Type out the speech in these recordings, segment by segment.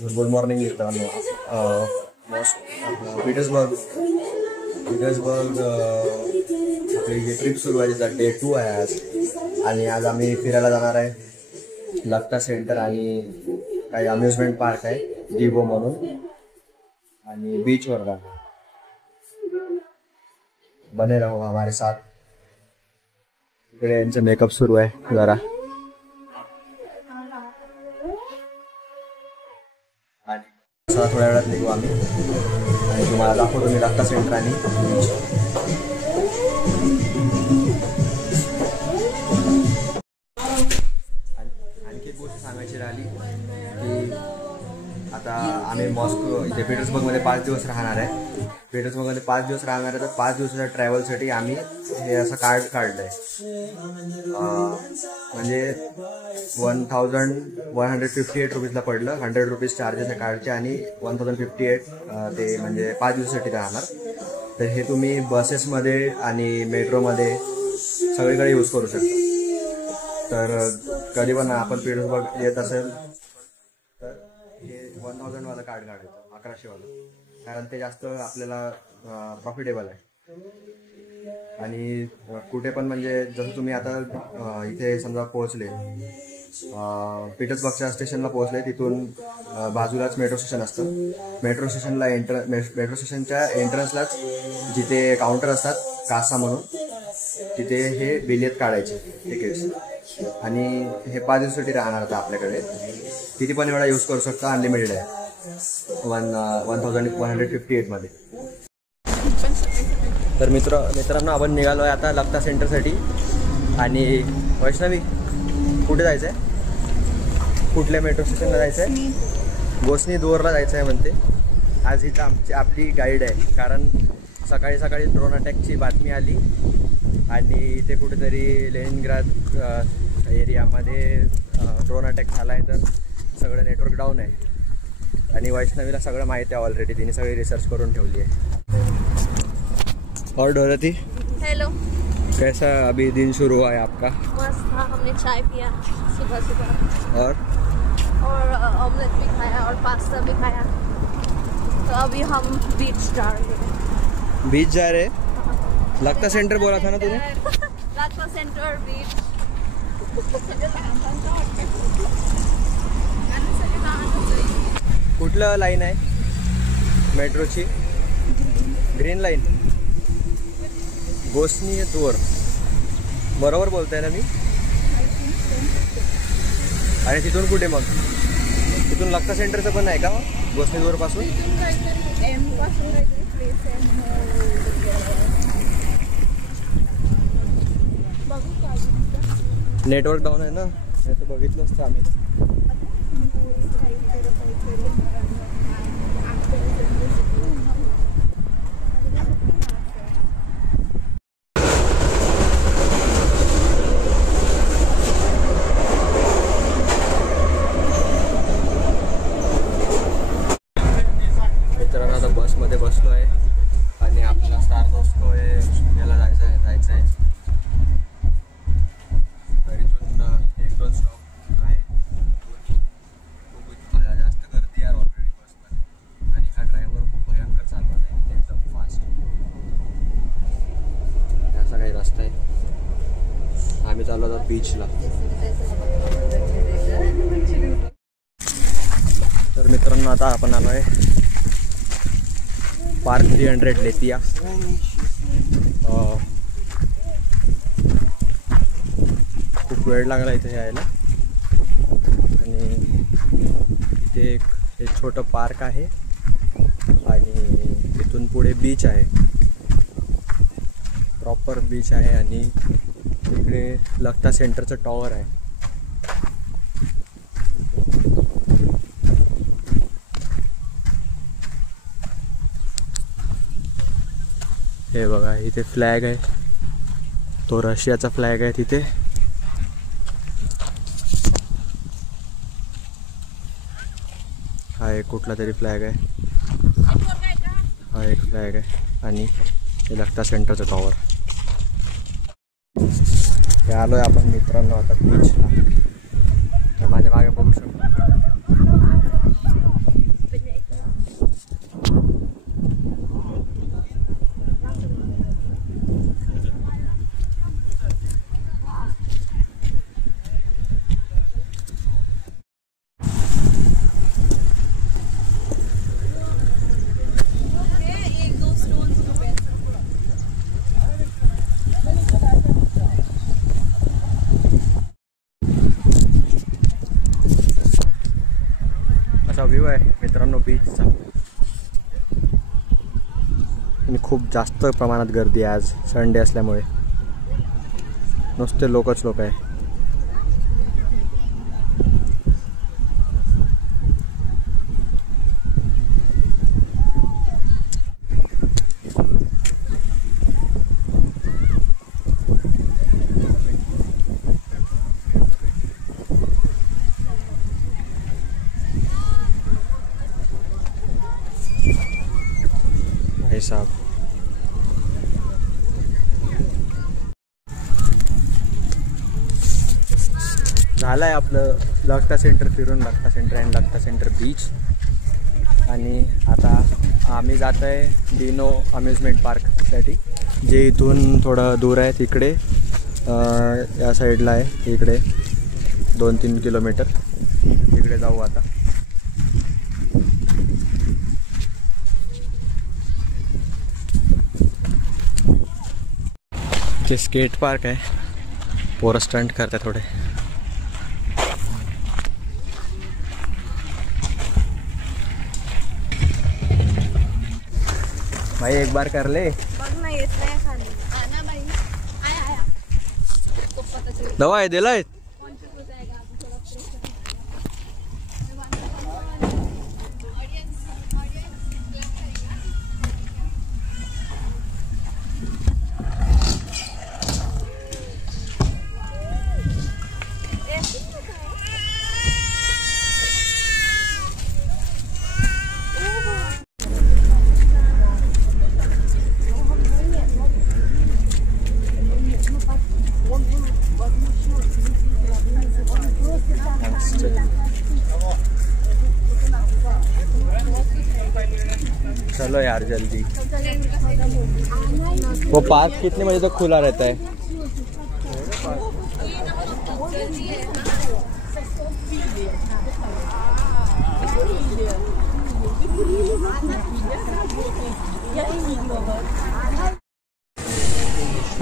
Good morning मित्रांनो. पीटर्सबर्ग आपली जी ट्रिप सुरू आहे त्याचा डे 2 आहे आज. आणि आज आम्ही फिरायला जाणार आहे लक्ता सेंटर आणि काही अम्युजमेंट पार्क आहे डिगो म्हणून आणि बीचवर जाणार. बने रहो हमारे साथ. इकडे यांचं मेकअप सुरू आहे जरा. थोड्या वेळात निघू आम्ही आणि तुम्हाला दाखवतो मी लक्ता सेंटर आणि आणखी एक गोष्ट सांगायची राहिली की आता आम्ही मॉस्को इथे पीटर्सबर्गमध्ये 5 दिवस राहणार आहे. पीटर्सबर्गमध्ये 5 दिवस राहणार आहे तर 5 दिवसाच्या ट्रॅव्हलसाठी आम्ही हे असं कार्ड काढलं आहे. म्हणजे 1158 रुपीजला पडलं. 100 रुपीज चार्जेस आहे कार्डचे आणि 1058 ते म्हणजे 5 दिवसासाठी राहणार. तर हे तुम्ही बसेसमध्ये आणि मेट्रोमध्ये सगळीकडे यूज करू शकता. तर कधी पण आपण पीटर्सबर्ग येत असेल तर हे 1000 वाला कार्ड काढायचं, 1100 वाला, कारण ते जास्त आपल्याला प्रॉफिटेबल आहे. आणि कुठे पण म्हणजे जसं तुम्ही आता इथे समजा पोहोचले पीटर्सबर्गच्या स्टेशनला पोहोचले, तिथून बाजूलाच मेट्रो स्टेशन असतं. मेट्रो स्टेशनच्या एंट्रन्सलाच जिथे काउंटर असतात कासा म्हणून तिथे हे बिलियत काढायचे तिकीट्स. आणि हे 5 दिवसासाठी राहणार आता आपल्याकडे. किती पण वेळा यूज करू शकता, अनलिमिटेड आहे. 1158 मध्ये. तर मित्रांनो आपण निघालो आहे आता लक्ता सेंटरसाठी. आणि वैष्णवी कुठे जायचं आहे? कुठल्या मेट्रो स्टेशनला जायचं आहे? गोसनी दूरला जायचं आहे म्हणते. आज इथं आपली गाईड आहे, कारण सकाळी ड्रोन अटॅकची बातमी आली आणि इथे कुठेतरी लेनिनग्राद एरियामध्ये ड्रोन अटॅक झाला आहे. तर सगळं नेटवर्क डाऊन आहे आणि वैष्णवीला सगळं माहिती आहे ऑलरेडी. तिने सगळी रिसर्च करून ठेवली आहे. और डोरथी, हेलो, कैसा अभी दिन शुरू हुआ है आपका? बस हाँ, हमने चाय पिया सुबह और ऑमलेट भी खाया और पास्ता भी खाया. तो अभी हम बीच जा रहे हैं. बीच जा रहे हैं? लक्ता सेंटर बोला था ना तूने? लक्ता सेंटर बीच. कुठलं लाईन आहे मेट्रोची? Green line. गोसनी दूर, बरोबर बोलताय ना मी? आणि तिथून कुठे मग? तिथून लक्ता सेंटरचं पण आहे का गोसनी दूर पासून? नेटवर्क डाऊन आहे ना, नाही तर बघितलं असतं आम्ही. मित्रांनो आता बसमध्ये बसलो आहे आणि आपला स्टार दोस्तो याला जायचं आहे. तर इथून 1-2 स्टॉप आहे. खूप जास्त गर्दी आहे ऑलरेडी बसमध्ये आणि हा ड्रायव्हर खूप भयंकर चालवत आहे, एकदम फास्ट. असा काही रस्ता आहे. आम्ही चाललो होतो बीचला. तर मित्रांनो आता आपण आलो आहे पार्क 300 लेतिया. खूप वेळ लागला इथे यायला. आणि इथे एक छोटं पार्क आहे आणि इथून पुढे बीच आहे, प्रॉपर बीच आहे. आणि इकडे लक्ता सेंटरचं टॉवर आहे. हे बघा इथे फ्लॅग आहे, तो रशियाचा फ्लॅग आहे तिथे. हा एक कुठला तरी फ्लॅग आहे, हा एक फ्लॅग आहे. आणि हे लक्ता सेंटरचं टॉवर. हे आलोय आपण मित्रांनो आता बीचला. तर माझ्या मागे बघू शकतो असा व्ह्यू आहे मित्रांनो बीचचा. आणि खूप जास्त प्रमाणात गर्दी आहे आज संडे असल्यामुळे. नुसते लोकच लोक आहे. साहब झालं आहे आपलं लक्ता सेंटर फिरून. लक्ता सेंटर अँड लक्ता सेंटर बीच. आणि आता आम्ही जात आहे डिनो अम्युजमेंट पार्कसाठी, जे इथून थोडं दूर आहे. तिकडे या साईडला आहे, इकडे 2-3 किलोमीटर. तिकडे जाऊ आता. ते स्केट पार्क आहे. पोरं स्टंट करतात थोडे. भाई एक बार कर ले. दवा आहे दिलाय. चलो यार जल्दी. वो पार्क कितने बजे तक खुला रहता है?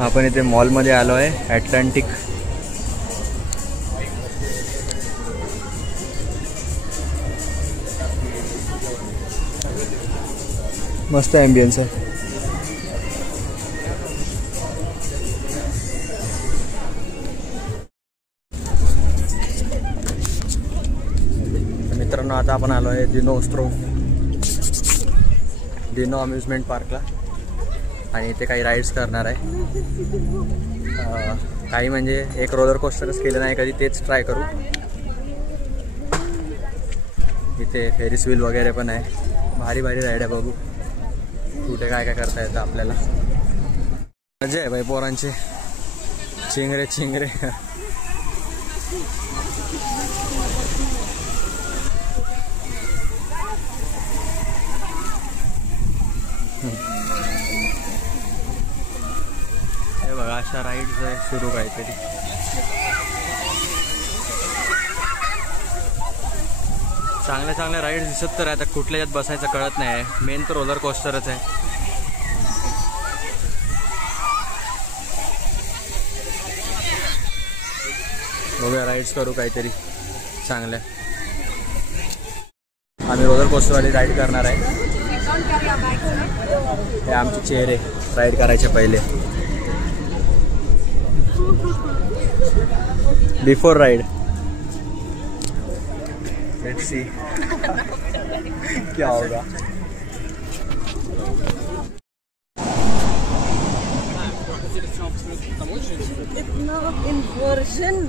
आपण इथे मॉलमध्ये आलो आहे, ॲटलांटिक. मस्त ॲम्बियन्स आहे. मित्रांनो आता आपण आलो आहे डिनो अम्युजमेंट पार्कला. आणि इथे काही राईड्स करणार आहे. काही म्हणजे एक रोलर कोस्टरच केलं नाही कधी, तेच ट्राय करू. इथे फेरिस व्हील वगैरे पण आहे. भारी भारी राईड आहे. बघू कुठे काय काय करता येतं आपल्याला. मजा आहे भाई पोरांची. चिंगरे चिंगरे. हे बघा अशा राईड्स आहे सुरू काहीतरी. चांगल्या चांगल्या राईड्स दिसत तर आता कुठल्या यात बसायचं कळत नाही आहे. मेन तर रोलर कोस्टरच आहे. बघूया राईड्स करू काहीतरी चांगल्या. आम्ही रोलर कोस्टरवाली राईड करणार आहे. हे आमचे चेहरे राईड करायचे पहिले. Before ride. लेट्स सी क्या होगा. इतना इन्वर्जन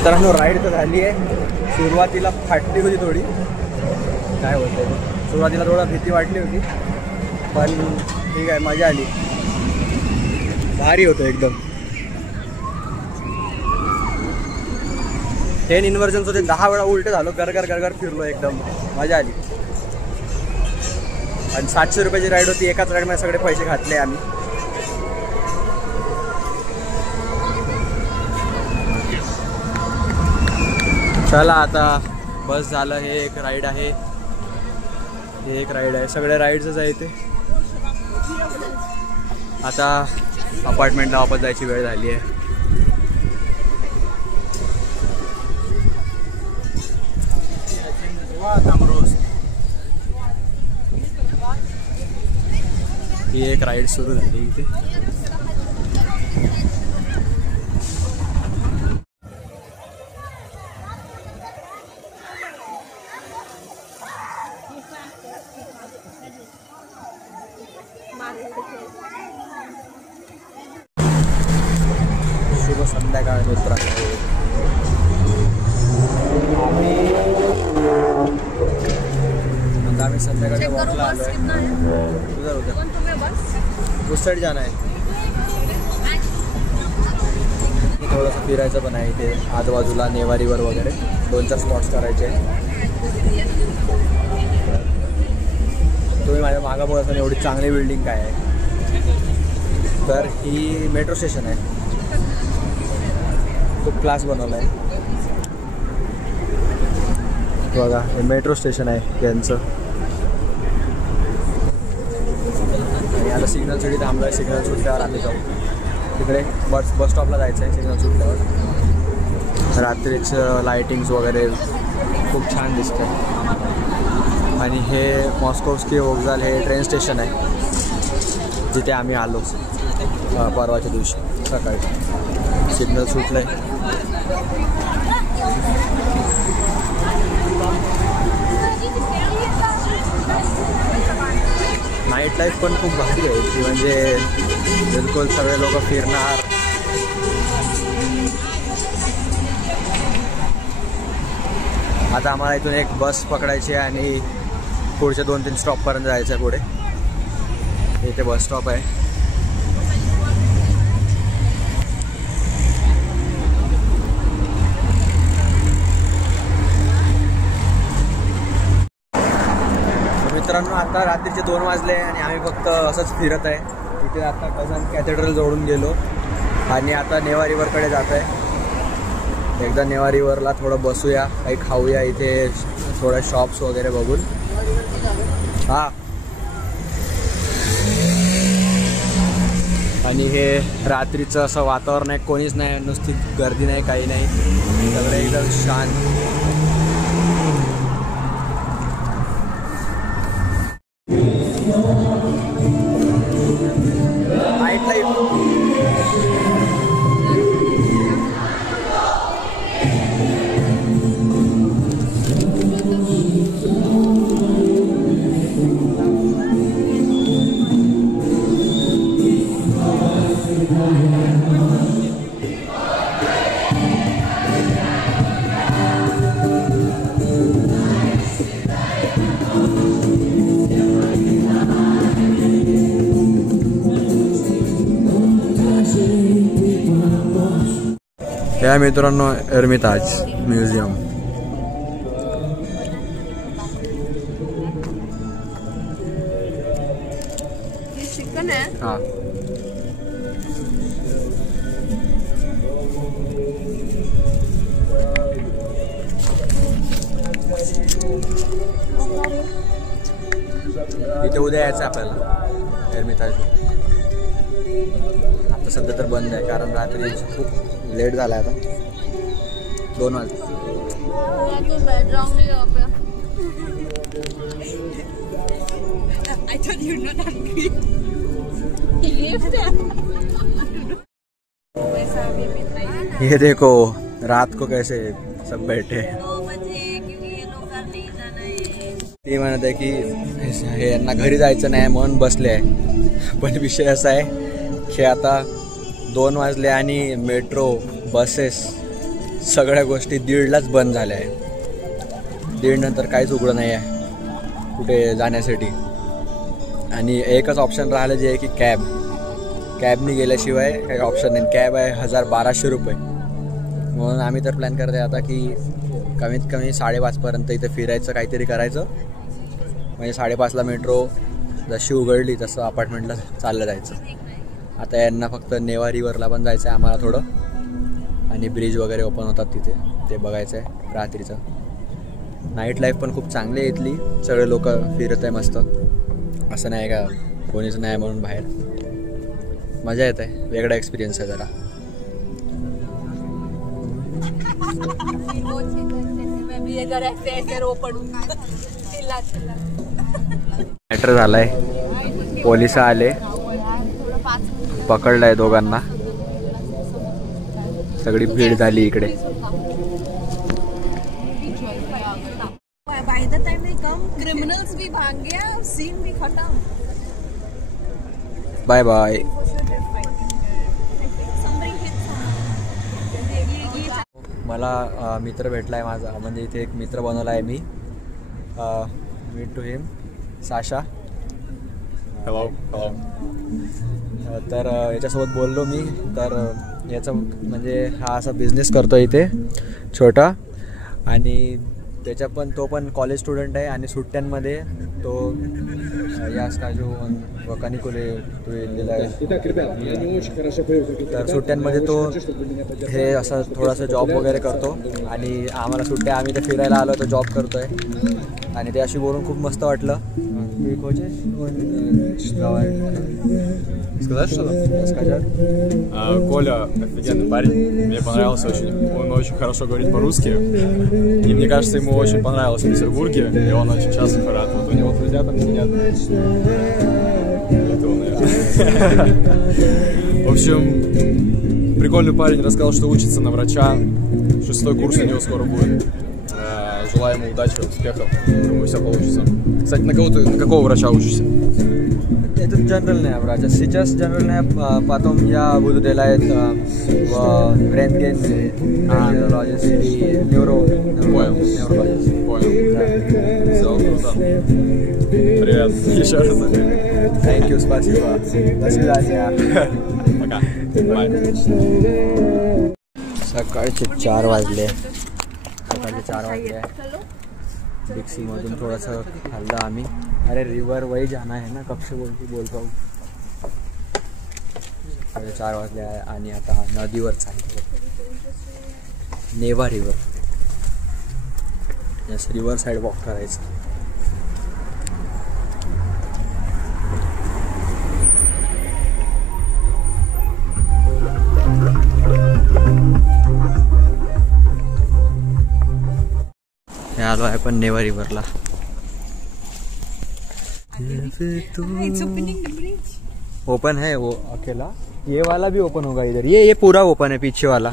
मित्रांनो राईड तर झाली आहे. सुरुवातीला फाटली होती थोडी, काय होतं सुरुवातीला थोडा भीती वाटली होती, पण ठीक आहे, मजा आली, भारी होतं एकदम. 10 इन्व्हर्जन्स होते, 10 वेळा उलटे झालो, गरगर गरगर फिरलो, एकदम मजा आली. आणि 700 रुपयाची राईड होती, एकाच राईडमध्ये सगळे पैसे घातले आम्ही. चला आता बस झालं. हे एक राईड आहे, हे एक राईड आहे, सगळे राईड्सच आहे इथे. आता अपार्टमेंटला वापस जायची वेळ झाली आहे. ही एक राईड सुरू झाली इथे. शुभ संध्याकाळ मित्रांनो. आम्ही संध्याकाळच्या वॉकला आलो आहे. उधर उधर उस साइड जाना है. थोडंसं फिरायचं पण आहे इथे आजूबाजूला, नेवारीवर वगैरे 2-4 स्पॉट्स करायचे. तुम्ही माझ्या मागं बघत असाल एवढी चांगली बिल्डिंग काय आहे. तर ही मेट्रो स्टेशन आहे, खूप क्लास बनवलं आहे बघा. हे मेट्रो स्टेशन आहे यांचं. आणि आता सिग्नल सिटी थांबलं आहे. सिग्नल सुटल्यावर आम्ही जाऊ तिकडे बस स्टॉपला जायचं आहे. सिग्नल सुटल्यावर रात्रीचं लायटिंग्स वगैरे खूप छान दिसतं. आणि हे मॉस्कोव्स्की वोक्झाल हे ट्रेन स्टेशन आहे जिथे आम्ही आलो परवाच्या दिवशी सकाळी. सिग्नल सुटलं आहे. नाईट लाईफ पण खूप भारी आहे की, म्हणजे बिलकुल सगळे लोक फिरणार. आता आम्हाला इथून एक बस पकडायची आहे आणि पुढच्या 2-3 स्टॉपपर्यंत जायचं आहे. पुढे इथे बस स्टॉप आहे. मित्रांनो आता रात्रीचे 2 वाजले आणि आम्ही फक्त असंच फिरत आहे. इथे आता कझन कॅथेड्रल जोडून गेलो आणि आता नेवारीवरकडे जात आहे. एकदा नेवारीवरला थोडं बसूया, काही खाऊया इथे, थोडं शॉप्स वगैरे बघून. हां, आणि हे रात्रीचं असं वातावरण आहे, कोणीच नाही, नुसती गर्दी नाही, काही नाही, सगळं एकदम शांत. नाईट लाईफ या मित्रांनो एर्मिताज म्युझियम. चिकन है. हाँ, इथे उद्या यायचं आपल्याला एर्मिताज. आता सध्या तर बंद आहे कारण रात्री खूप लेट झाला आहे. आता 2 वाजले. ये देखो रात को कैसे सब बैठे. ते म्हणत आहे की हे यांना घरी जायचं नाही म्हणून बसले आहे. पण विषय असा आहे की आता 2 वाजले आणि मेट्रो बसेस सगळ्या गोष्टी 1:30लाच बंद झाल्या आहे. 1:30 नंतर काहीच उघडं नाही आहे कुठे जाण्यासाठी. आणि एकच ऑप्शन राहिलं जे आहे की कॅबनी गेल्याशिवाय काही ऑप्शन नाही. कॅब आहे 1200 रुपये. म्हणून आम्ही तर प्लॅन करत आहे आता की कमीत कमी 5:30पर्यंत इथे फिरायचं, काहीतरी करायचं. म्हणजे 5:30ला मेट्रो जशी उघडली तसं अपार्टमेंटला चाललं जायचं. आता यांना फक्त नेवा रिव्हरला पण जायचं आहे आम्हाला थोडं. आणि ब्रिज वगैरे ओपन होतात तिथे, ते बघायचं आहे रात्रीचं. नाईट लाईफ पण खूप चांगली आहे इथली. सगळे लोक फिरत आहे मस्त. असं नाही का कोणीच नाही म्हणून बाहेर. मजा येत आहे, वेगळा एक्सपिरियन्स आहे जरा. मॅटर झालाय, पोलिस आले, पकडलाय दोघांना. सगळी भीड झाली इकडे. By the time they come, criminals भी भाग गया, scene भी खत्म. Bye bye. मला मित्र भेटलाय माझा, म्हणजे इथे एक मित्र बनवला आहे मी. Meet to him, Sasha. Hello. तर याच्यासोबत बोललो मी. तर याचा म्हणजे हा असा बिझनेस करतो इथे छोटा. आणि तो पण कॉलेज स्टुडंट आहे. आणि सुट्ट्यांमध्ये तो यास काजू वकानिकुले दिला आहे. तर सुट्ट्यांमध्ये तो हे असं थोडासा जॉब वगैरे करतो. आणि आम्हाला सुट्ट्या, आम्ही तर फिरायला आलो तर जॉब करतो आहे. आणि त्याशी बोलून खूप मस्त वाटलं. Сказать что-то? Коля офигенный парень, мне понравился очень. Он очень хорошо говорит по-русски. И мне кажется, ему очень понравилось в Петербурге. И он очень часто хорат. Вот у него друзья там сидят. Это он, наверное. В общем, прикольный парень, рассказал, что учится на врача. 6-й курс у него скоро будет. Желаю ему удачи, успехов. Думаю, все получится. Кстати, на какого врача учишься? Это जनरल врач. Сейчас जनरल потом я буду делать рентген, неврологист и неврологист. Понял. Все, круто. Привет. Еще раз. Thank you, спасибо. До свидания. Пока. Bye. सकाळचे 4 वाजले. डिक्सीमधून थोडंसं खाल्लं आम्ही. अरे रिवर वही जाना है ना, कब से बोल पाहू. 4 वाजले आहे आणि आता नदीवर चाललो. Neva river. Yes, river side walk करायचं. आलो आहे पण नेवा रिव्हरला. ओपन है वो अकेला. ये वाला भी ओपन होगा इधर. ये पूरा ओपन है, पीछे वाला.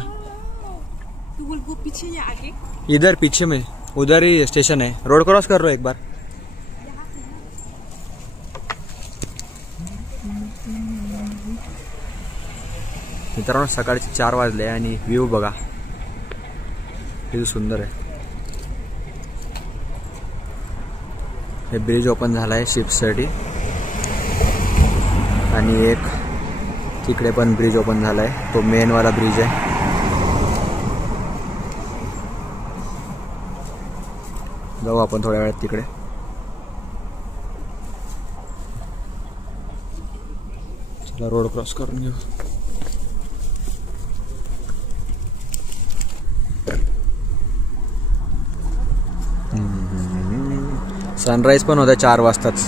पीछे या आगे? इधर पीछे में, उधर ही स्टेशन है. रोड क्रॉस कर लो एक बार. मित्रांनो सकाळचे 4 वाजले आणि व्ह्यू बघा किती सुंदर आहे. हे ब्रिज ओपन झाला आहे शिप्ससाठी. आणि एक तिकडे पण ब्रिज ओपन झाला आहे, तो मेनवाला ब्रिज आहे. जाऊ आपण थोड्या वेळात तिकडे. चला रोड क्रॉस करून घेऊ. सनराईज पण होता 4 वाजताच.